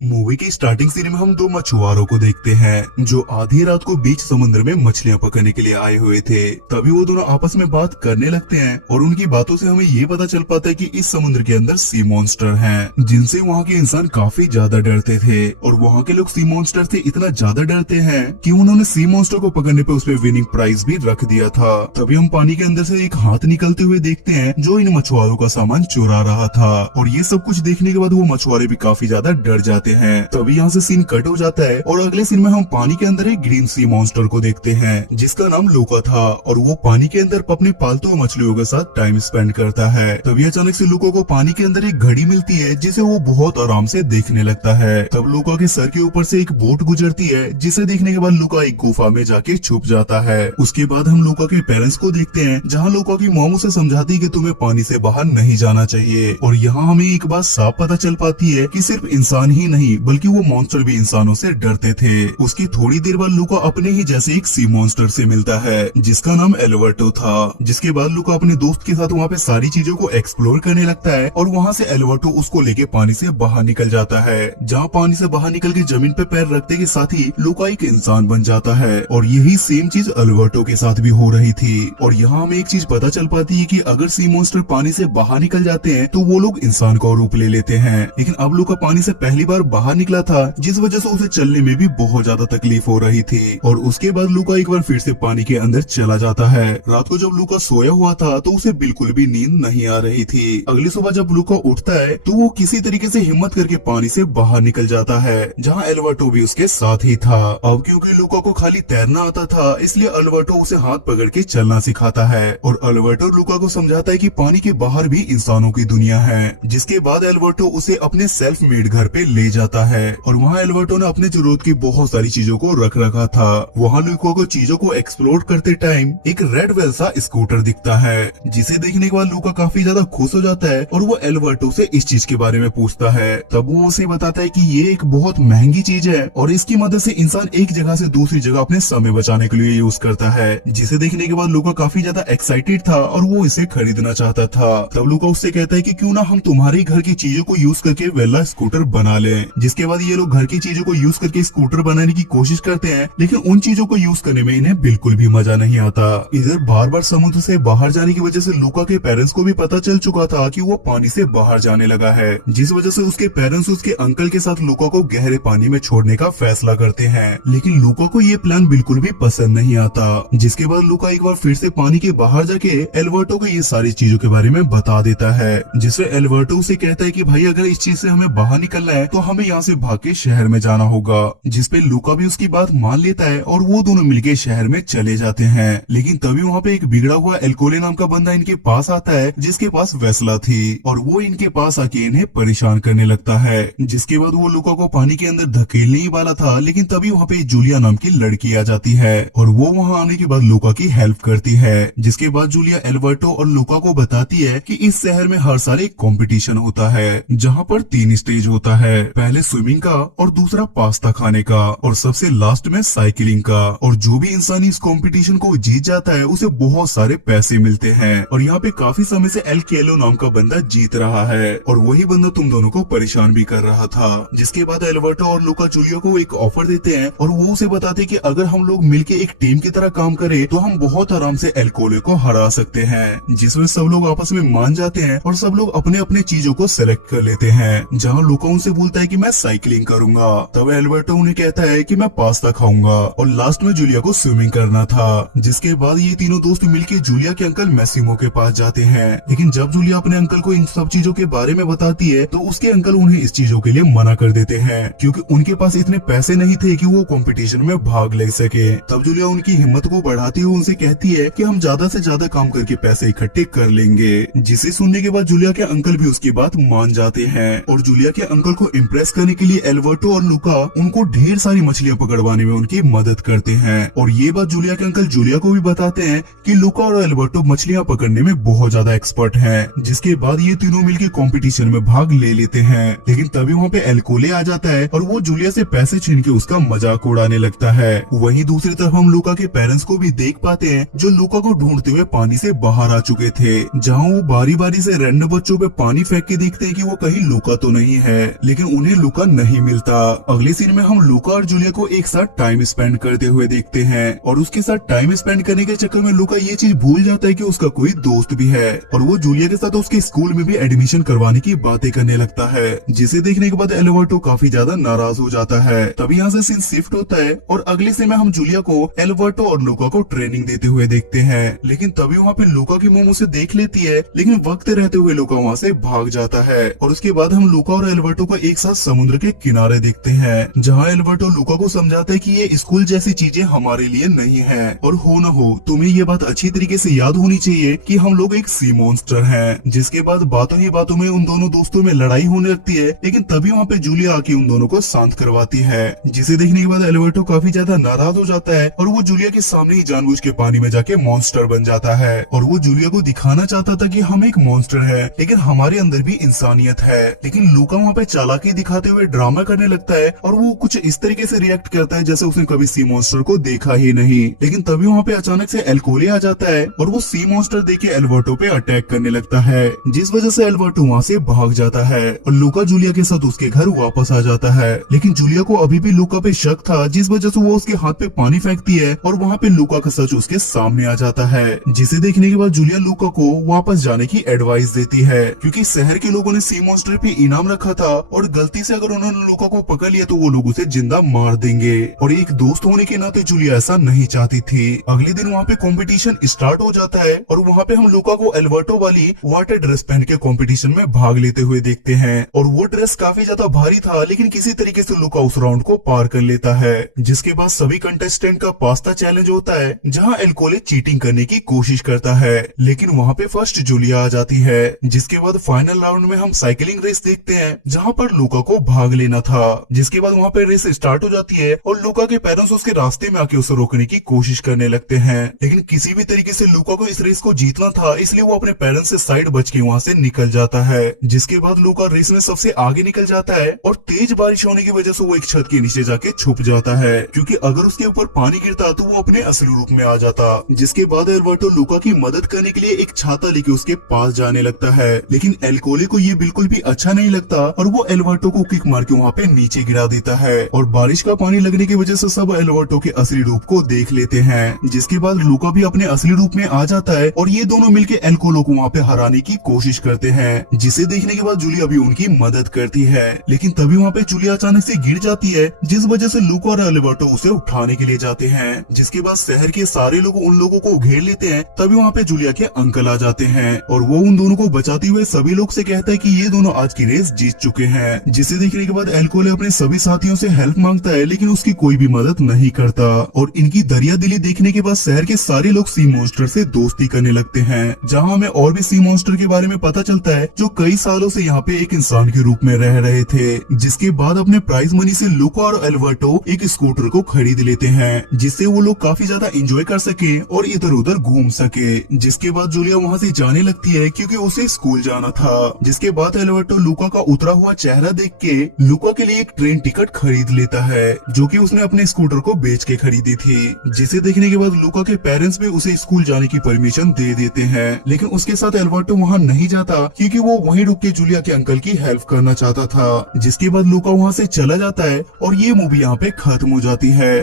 Movie की starting scene में हम दो मछुआरों को देखते हैं जो आधी रात को बीच समुद्र में मछलियां पकड़ने के लिए आए हुए थे। तभी वो दोनों आपस में बात करने लगते हैं और उनकी बातों से हमें ये पता चल पाता है कि इस समुद्र के अंदर सी मॉन्स्टर हैं, जिनसे वहाँ के इंसान काफी ज्यादा डरते थे। और वहाँ के लोग सी मॉन्स्टर से इतना ज्यादा डरते हैं कि उन्होंने सी मॉन्स्टर को पकड़ने पे उस पर विनिंग प्राइज भी रख दिया था। तभी हम पानी के अंदर से एक हाथ निकलते हुए देखते हैं जो इन मछुआरों का सामान चुरा रहा था। और ये सब कुछ देखने के बाद वो मछुआरे भी काफी ज्यादा डर जाते हैं। तभी यहाँ से सीन कट हो जाता है और अगले सीन में हम पानी के अंदर एक ग्रीन सी मॉन्स्टर को देखते हैं जिसका नाम लूका था। और वो पानी के अंदर अपने पालतू मछलियों के साथ टाइम स्पेंड करता है। तभी अचानक से लूका को पानी के अंदर एक घड़ी मिलती है जिसे वो बहुत आराम से देखने लगता है। तब लूका के सर के ऊपर से एक बोट गुजरती है जिसे देखने के बाद लूका एक गुफा में जाके छुप जाता है। उसके बाद हम लूका के पेरेंट्स को देखते हैं जहाँ लूका की मॉम उसे समझाती है कि तुम्हें पानी से बाहर नहीं जाना चाहिए। और यहाँ हमें एक बात साफ पता चल पाती है कि सिर्फ इंसान ही नहीं बल्कि वो मॉन्स्टर भी इंसानों से डरते थे। उसकी थोड़ी देर बाद लूका अपने ही जैसे एक सी मॉन्स्टर से मिलता है जिसका नाम एल्बर्टो था। जिसके बाद लूका अपने दोस्त के साथ वहाँ पे सारी चीजों को एक्सप्लोर करने लगता है और वहाँ से एल्बर्टो उसको लेके पानी से बाहर निकल जाता है। जहाँ पानी से बाहर निकल के जमीन पे पैर रखते के साथ ही लूका एक इंसान बन जाता है। और यही सेम चीज एल्बर्टो के साथ भी हो रही थी। और यहाँ हमें एक चीज पता चल पाती है कि अगर सी मॉन्स्टर पानी से बाहर निकल जाते हैं तो वो लोग इंसान का रूप ले लेते हैं। लेकिन अब लूका पानी से पहली बार बाहर निकला था जिस वजह से उसे चलने में भी बहुत ज्यादा तकलीफ हो रही थी। और उसके बाद लूका एक बार फिर से पानी के अंदर चला जाता है। रात को जब लूका सोया हुआ था तो उसे बिल्कुल भी नींद नहीं आ रही थी। अगली सुबह जब लूका उठता है तो वो किसी तरीके से हिम्मत करके पानी से बाहर निकल जाता है जहाँ एल्बर्टो भी उसके साथ ही था। अब क्योंकि लूका को खाली तैरना आता था इसलिए एल्बर्टो उसे हाथ पकड़ के चलना सिखाता है। और एल्बर्टो लूका को समझाता है कि पानी के बाहर भी इंसानों की दुनिया है। जिसके बाद एल्बर्टो उसे अपने सेल्फ मेड घर पे ले जाता है। और वहाँ एल्बर्टो ने अपने जरूरत की बहुत सारी चीजों को रख रखा था। वहाँ लूका को चीजों को एक्सप्लोर करते टाइम एक रेड वेल सा स्कूटर दिखता है जिसे देखने के बाद लूका काफी ज्यादा खुश हो जाता है और वो एल्बर्टो से इस चीज के बारे में पूछता है। तब वो उसे बताता है कि ये एक बहुत महंगी चीज है और इसकी मदद से इंसान एक जगह से दूसरी जगह अपने समय बचाने के लिए यूज करता है। जिसे देखने के बाद लूका काफी ज्यादा एक्साइटेड था और वो इसे खरीदना चाहता था। तब लूका उससे कहता है कि क्यों ना हम तुम्हारे घर की चीजों को यूज करके वेला स्कूटर बना लें। जिसके बाद ये लोग घर की चीजों को यूज करके स्कूटर बनाने की कोशिश करते हैं लेकिन उन चीजों को यूज करने में इन्हें बिल्कुल भी मजा नहीं आता। इधर बार बार समुद्र से बाहर जाने की वजह से लूका के पेरेंट्स को भी पता चल चुका था कि वो पानी से बाहर जाने लगा है। जिस वजह से उसके पेरेंट्स उसके अंकल के साथ लूका को गहरे पानी में छोड़ने का फैसला करते हैं। लेकिन लूका को ये प्लान बिल्कुल भी पसंद नहीं आता। जिसके बाद लूका एक बार फिर से पानी के बाहर जाके एल्बर्टो को ये सारी चीजों के बारे में बता देता है। जिससे एल्बर्टो उसे कहता है कि भाई अगर इस चीज से हमें बाहर निकलना है तो हमें यहाँ से भाग के शहर में जाना होगा। जिसपे लूका भी उसकी बात मान लेता है और वो दोनों मिलके शहर में चले जाते हैं। लेकिन तभी वहाँ पे एक बिगड़ा हुआ एल्कोले नाम का बंदा इनके पास आता है जिसके पास वेसला थी। और वो इनके पास आके इन्हें परेशान करने लगता है। जिसके बाद वो लूका को पानी के अंदर धकेलने ही वाला था लेकिन तभी वहाँ पे जूलिया नाम की लड़की आ जाती है और वो वहाँ आने के बाद लूका की हेल्प करती है। जिसके बाद जूलिया एल्बर्टो और लूका को बताती है कि इस शहर में हर साल एक कॉम्पिटिशन होता है जहाँ पर 3 स्टेज होता है। पहले स्विमिंग का और दूसरा पास्ता खाने का और सबसे लास्ट में साइकिलिंग का। और जो भी इंसान इस कंपटीशन को जीत जाता है उसे बहुत सारे पैसे मिलते हैं। और यहाँ पे काफी समय से एल केलो नाम का बंदा जीत रहा है और वही बंदा तुम दोनों को परेशान भी कर रहा था। जिसके बाद एल्बर्टो और लूका जूलिया को एक ऑफर देते हैं और वो उसे बताते कि अगर हम लोग मिलके एक टीम की तरह काम करें तो हम बहुत आराम से एल कोले को हरा सकते हैं। जिसमें सब लोग आपस में मान जाते हैं और सब लोग अपने अपने चीजों को सिलेक्ट कर लेते हैं। जहाँ लूका उनसे बोलता है कि मैं साइकिलिंग करूंगा तब एल्बर्टो उन्हें कहता है कि मैं पास्ता खाऊंगा और लास्ट में जूलिया को स्विमिंग करना था। जिसके बाद ये तीनों दोस्त मिलके जूलिया के अंकल मैसिमो के पास जाते हैं। लेकिन जब जूलिया अपने अंकल को इन सब चीजों के बारे में बताती है तो उसके अंकल उन्हें इस चीजों के लिए मना कर देते हैं क्योंकि उनके पास इतने पैसे नहीं थे कि वो कंपटीशन में भाग ले सके। तब जूलिया उनकी हिम्मत को बढ़ाती हुई उनसे कहती है कि हम ज्यादा से ज्यादा काम करके पैसे इकट्ठे कर लेंगे। जिसे सुनने के बाद जूलिया के अंकल भी उसकी बात मान जाते हैं और जूलिया के अंकल को इम्प्रेस करने के लिए एल्बर्टो और लूका उनको ढेर सारी मछलियां पकड़वाने में उनकी मदद करते हैं। और ये बात जूलिया के अंकल जूलिया को भी बताते हैं कि लूका और एल्बर्टो मछलियां पकड़ने में बहुत ज्यादा एक्सपर्ट हैं। जिसके बाद ये तीनों मिलकर कंपटीशन में भाग ले लेते हैं। लेकिन तभी वहाँ पे एल्कोले आ जाता है और वो जूलिया से पैसे छीन के उसका मजाक उड़ाने लगता है। वहीं दूसरी तरफ हम लूका के पेरेंट्स को भी देख पाते हैं जो लूका को ढूंढते हुए पानी से बाहर आ चुके थे। जहाँ वो बारी बारी से रैंडम बच्चों पे पानी फेंक के देखते हैं कि वो कहीं लूका तो नहीं है। लेकिन उन्हें उन्हें लूका नहीं मिलता। अगले सीन में हम लूका और जूलिया को एक साथ टाइम स्पेंड करते हुए देखते हैं और उसके साथ टाइम स्पेंड करने के चक्कर में लूका ये चीज भूल जाता है कि उसका कोई दोस्त भी है और वो जूलिया के साथ उसके स्कूल में भी एडमिशन करवाने की बातें करने लगता है, जिसे देखने के बाद एल्बर्टो काफी ज्यादा नाराज हो जाता है। तभी यहाँ से सीन शिफ्ट होता है और अगले सीन में हम जूलिया को एल्बर्टो और लूका को ट्रेनिंग देते हुए देखते हैं। लेकिन तभी वहाँ पे लूका की मोम उसे देख लेती है, लेकिन वक्त रहते हुए लूका वहाँ से भाग जाता है और उसके बाद हम लूका और एल्बर्टो को एक साथ समुद्र के किनारे देखते हैं, जहाँ एल्बर्टो लूका को समझाता है कि ये स्कूल जैसी चीजें हमारे लिए नहीं है और हो न हो तुम्हें ये बात अच्छी तरीके से याद होनी चाहिए कि हम लोग एक सी मॉन्स्टर हैं। जिसके बाद बातों ही बातों में उन दोनों दोस्तों में लड़ाई होने लगती है, लेकिन तभी वहाँ पे जूलिया आके उन दोनों को शांत करवाती है, जिसे देखने के बाद एल्बर्टो काफी ज्यादा नाराज हो जाता है और वो जूलिया के सामने ही जानबूझ के पानी में जाके मॉन्स्टर बन जाता है और वो जूलिया को दिखाना चाहता था कि हम एक मॉन्स्टर है लेकिन हमारे अंदर भी इंसानियत है। लेकिन लूका वहाँ पे चालाकी दिखाते हुए ड्रामा करने लगता है और वो कुछ इस तरीके से रिएक्ट करता है जैसे उसने कभी सी मॉन्स्टर को देखा ही नहीं। लेकिन तभी वहाँ पे अचानक से एल्कोले आ जाता है और वो सी मॉन्स्टर देख के एल्बर्टो पे अटैक करने लगता है, जिस वजह से एल्बर्टो वहाँ से भाग जाता है और लूका जूलिया के साथ उसके घर वापस आ जाता है। लेकिन जूलिया को अभी भी लूका पे शक था, जिस वजह से वो उसके हाथ पे पानी फेंकती है और वहाँ पे लूका का सच उसके सामने आ जाता है, जिसे देखने के बाद जूलिया लूका को वापस जाने की एडवाइस देती है, क्योंकि शहर के लोगों ने सी मॉन्स्टर पे इनाम रखा था और गलती से अगर उन्होंने लूका को पकड़ लिया तो वो लोग उसे जिंदा मार देंगे और एक दोस्त होने के नाते जूलिया ऐसा नहीं चाहती थी। अगले दिन वहाँ पे कंपटीशन स्टार्ट हो जाता है और वहाँ पे हम लूका को एल्बर्टो वाली वाटर ड्रेस पहन के कंपटीशन में भाग लेते हुए देखते हैं और वो ड्रेस काफी ज्यादा भारी था, लेकिन किसी तरीके से लूका उस राउंड को पार कर लेता है। जिसके बाद सभी कंटेस्टेंट का पास्ता चैलेंज होता है, जहाँ एल्कोले चीटिंग करने की कोशिश करता है, लेकिन वहाँ पे फर्स्ट जूलिया आ जाती है। जिसके बाद फाइनल राउंड में हम साइकिलिंग रेस देखते हैं, जहाँ पर लूका को भाग लेना था। जिसके बाद वहाँ पे रेस स्टार्ट हो जाती है और लूका के पेरेंट्स उसके रास्ते में आके उसे रोकने की कोशिश करने लगते हैं, लेकिन किसी भी तरीके से लूका को इस रेस को जीतना था, इसलिए वो अपने पेरेंट्स से साइड बच के वहाँ से निकल जाता है। जिसके बाद लूका रेस में सबसे आगे निकल जाता है और तेज बारिश होने की वजह से वो एक छत के नीचे जाके छुप जाता है, क्योंकि अगर उसके ऊपर पानी गिरता तो वो अपने असली रूप में आ जाता। जिसके बाद एल्बर्टो लूका की मदद करने के लिए एक छाता लेके उसके पास जाने लगता है, लेकिन एल्कोले को ये बिल्कुल भी अच्छा नहीं लगता और वो एल्बर्टो को किक मार के वहाँ पे नीचे गिरा देता है और बारिश का पानी लगने की वजह से सब एल्बर्टो के असली रूप को देख लेते हैं। जिसके बाद लूका भी अपने असली रूप में आ जाता है और ये दोनों मिलके एल्कोलो को वहाँ पे हराने की कोशिश करते हैं, जिसे देखने के बाद जूलिया भी उनकी मदद करती है। लेकिन तभी वहाँ पे जूलिया अचानक से गिर जाती है, जिस वजह से लूका और एल्बर्टो उसे उठाने के लिए जाते हैं। जिसके बाद शहर के सारे लोग उन लोगों को घेर लेते हैं। तभी वहाँ पे जूलिया के अंकल आ जाते हैं और वो उन दोनों को बचाते हुए सभी लोग से कहता है कि ये दोनों आज की रेस जीत चुके हैं। जिसे देखने के बाद एल्कोले अपने सभी साथियों से हेल्प मांगता है, लेकिन उसकी कोई भी मदद नहीं करता और इनकी दरिया दिली देखने के बाद शहर के सारे लोग सी मॉन्स्टर से दोस्ती करने लगते हैं, जहाँ हमें और भी सी मॉन्स्टर के बारे में पता चलता है जो कई सालों से यहाँ पे एक इंसान के रूप में रह रहे थे। जिसके बाद अपने प्राइज मनी से लूका और एल्बर्टो एक स्कूटर को खरीद लेते हैं, जिससे वो लोग काफी ज्यादा एंजॉय कर सके और इधर उधर घूम सके। जिसके बाद जूलिया वहाँ से जाने लगती है क्योंकि उसे स्कूल जाना था। जिसके बाद एल्बर्टो लूका का उतरा हुआ चेहरा देख के लूका के लिए एक ट्रेन टिकट खरीद लेता है, जो कि उसने अपने स्कूटर को बेच के खरीदी थी। जिसे देखने के बाद लूका के पेरेंट्स भी उसे स्कूल जाने की परमिशन दे देते हैं, लेकिन उसके साथ एल्बर्टो वहाँ नहीं जाता क्योंकि वो वहीं रुक के जूलिया के अंकल की हेल्प करना चाहता था। जिसके बाद लूका वहाँ से चला जाता है और ये मूवी यहाँ पे खत्म हो जाती है।